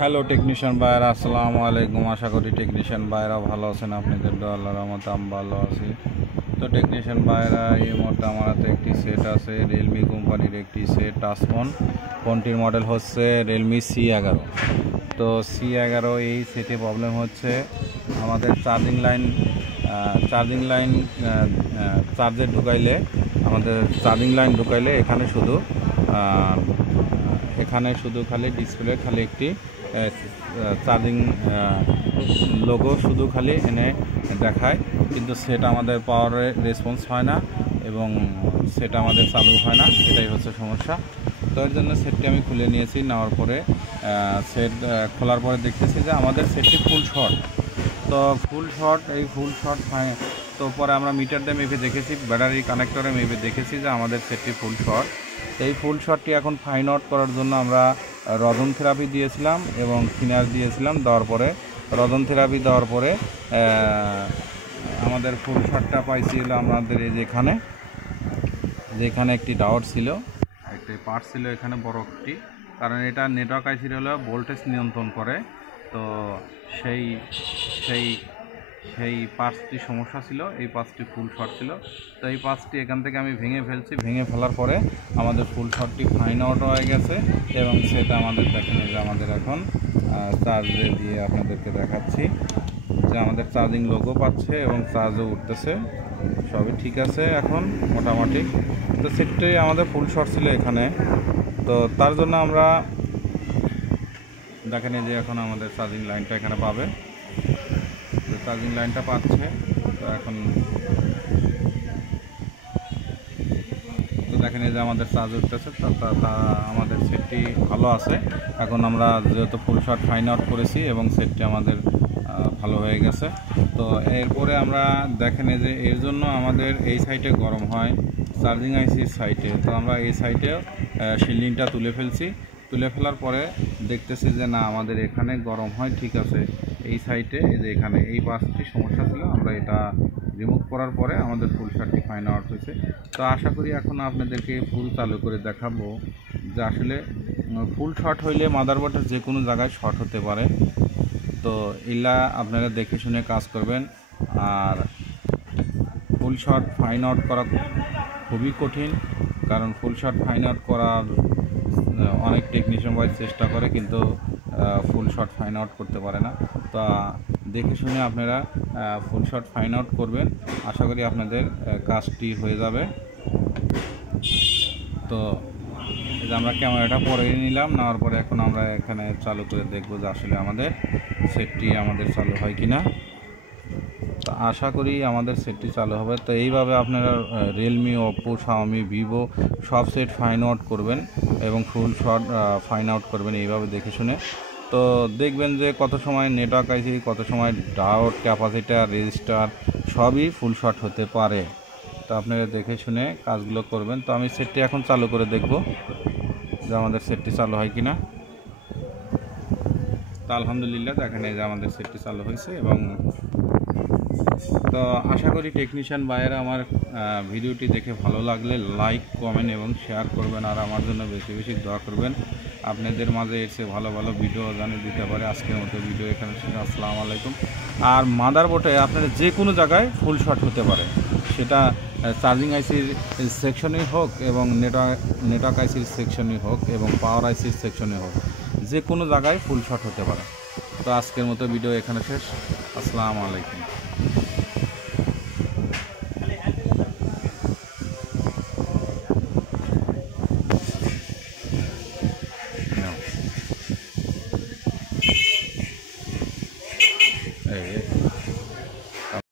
Hello technician ভাইরা, আসসালামু আলাইকুম। আশা করি টেকনিশিয়ান ভাইরা ভালো আছেন। আপনাদের দোয়া আল্লাহর রহমতে আমি ভালো আছি। তো টেকনিশিয়ান ভাইরা, এই মুহূর্তে আমার হাতে একটি সেট আছে, রিয়েলমি কোম্পানির একটি সেট টাচফোন। ফোনটির মডেল হচ্ছে রিয়েলমি C11। তো C11 এই সেটে প্রবলেম হচ্ছে আমাদের চার্জিং লাইন চার্জে ঢুকাইলে, আমাদের চার্জিং লাইন ঢুকাইলে এখানে শুধু খালি ডিসপ্লে খালি একটি চার্জিং লোগো শুধু খালি এনে দেখায়, কিন্তু সেটা আমাদের পাওয়ারে রেসপন্স হয় না এবং সেটা আমাদের চালু হয় না। এটাই হচ্ছে সমস্যা। তো এর জন্য সেটটি আমি খুলে নিয়েছি। নেওয়ার পরে সেট খোলার পরে দেখতেছি যে আমাদের সেটটি ফুল শর্ট। তো ফুল শর্ট তো পরে আমরা মিটার দিয়ে মেপে দেখেছি, ব্যাটারি কানেক্টরে মেপে দেখেছি যে আমাদের সেটটি ফুল শর্ট। এই ফুল শর্টটি এখন ফাইন আউট করার জন্য আমরা রজন থেরাপি দিয়েছিলাম এবং থিনার দিয়েছিলাম। রজন থেরাপি দেওয়ার পরে আমাদের ফুল শর্টটা পাইছিল আমাদের এই যেখানে একটি ডাউট ছিল, একটি পার্ট ছিল এখানে বড় একটি, কারণ এটা নেটওয়ার্ক আইসি হলো ভোল্টেজ নিয়ন্ত্রণ করে। তো সেই পার্টসটি সমস্যা ছিল, এই পার্টসটি ফুল শর্ট ছিল। তো এই পার্টসটি এখান থেকে আমি ভেঙে ফেলার পরে আমাদের ফুল শর্টটি ফাইন আউট হয়ে গেছে এবং সেটা আমাদের দেখেন যে আমাদের এখন চার্জে দিয়ে আপনাদেরকে দেখাচ্ছি যে আমাদের চার্জিং লোগো পাচ্ছে এবং চার্জও উঠতেছে, সবই ঠিক আছে এখন মোটামুটি। তো সেটটাই আমাদের ফুল শর্ট ছিল এখানে। তো তার জন্য আমরা দেখেন যে এখন আমাদের চার্জিং লাইনটা এখানে পাবে, চার্জিং লাইনটা পাচ্ছে। তো এখন তো দেখেন যে আমাদের চার্জ উঠতেছে, তা আমাদের সেটটি ভালো আছে। এখন আমরা যেহেতু ফুল শর্ট ফাইন আউট করেছি এবং সেটটি আমাদের ভালো হয়ে গেছে। তো এরপরে আমরা দেখেন যে এর জন্য আমাদের এই সাইডে গরম হয়, চার্জিং আইসির সাইডে। তো আমরা এই সাইডে শিল্ডিংটা তুলে ফেলার পরে দেখতেছি যে না, আমাদের এখানে গরম হয়, ঠিক আছে। এই সাইডে এই যে এখানে এই পাশটি সমস্যা ছিল, আমরা এটা রিমুভ করার পরে আমাদের ফুল শর্টটি ফাইন আউট হয়েছে। তো আশা করি এখন আপনাদেরকে ফুল চালু করে দেখাবো যে আসলে ফুল শর্ট হইলে মাদারবোর্ডের যে কোনো জায়গায় শর্ট হতে পারে। তো এগুলা আপনারা দেখে শুনে কাজ করবেন। আর ফুল শর্ট ফাইন আউট করা খুবই কঠিন, কারণ ফুল শর্ট ফাইন আউট করার অনেক টেকনিশিয়ান ভাই চেষ্টা করে, কিন্তু ফুল শর্ট ফাইন আউট করতে পারে না। তো দেখে শুনে আপনারা ফুল শর্ট ফাইন আউট করবেন, আশা করি আপনাদের কাজটি হয়ে যাবে। তো এই যে আমরা ক্যামেরাটা পরে নিলাম, নেওয়ার পরে এখন আমরা এখানে চালু করে দেখব যে আসলে আমাদের সেটটি চালু হয় কিনা। তো আশা করি আমাদের সেটটি চালু হবে। তো এইভাবে আপনারা রিয়েলমি, ওপো, শাওমি, ভিভো সব সেট ফাইন আউট করবেন এবং ফুল শর্ট ফাইন আউট করবেন এইভাবে দেখে শুনে। তো দেখবেন যে কত সময় নেটওয়ার্ক আইসি, কত সময় ডায়োড, ক্যাপাসিটার, রেজিস্টার সবই ফুল শর্ট হতে পারে। তো আপনারা দেখে শুনে কাজগুলো করবেন। তো আমি সেটটি এখন চালু করে দেখব যে আমাদের সেটটি চালু হয় কিনা। তো আলহামদুলিল্লাহ দেখেন এই যে আমাদের সেটটি চালু হয়েছে। এবং তো আশা করি টেকনিশিয়ান ভাইয়েরা আমার ভিডিওটি দেখে ভালো লাগলে লাইক, কমেন্ট এবং শেয়ার করবেন, আর আমার জন্য বেশি বেশি দোয়া করবেন। আপনাদের মাঝে এসে ভালো ভালো ভিডিও জানিয়ে দিতে পারে। আজকের মতো ভিডিও এখানে শেষ। আসসালামু আলাইকুম। আর মাদারবোর্ডে আপনাদের যে কোনো জায়গায় ফুল শর্ট হতে পারে, সেটা চার্জিং আইসির সেকশনেই হোক এবং নেটওয়ার্ক আইসির সেকশনেই হোক এবং পাওয়ার আইসির সেকশনে হোক, যে কোনো জায়গায় ফুল শর্ট হতে পারে। তো আজকের মতো ভিডিও এখানে শেষ। আসসালামু আলাইকুম।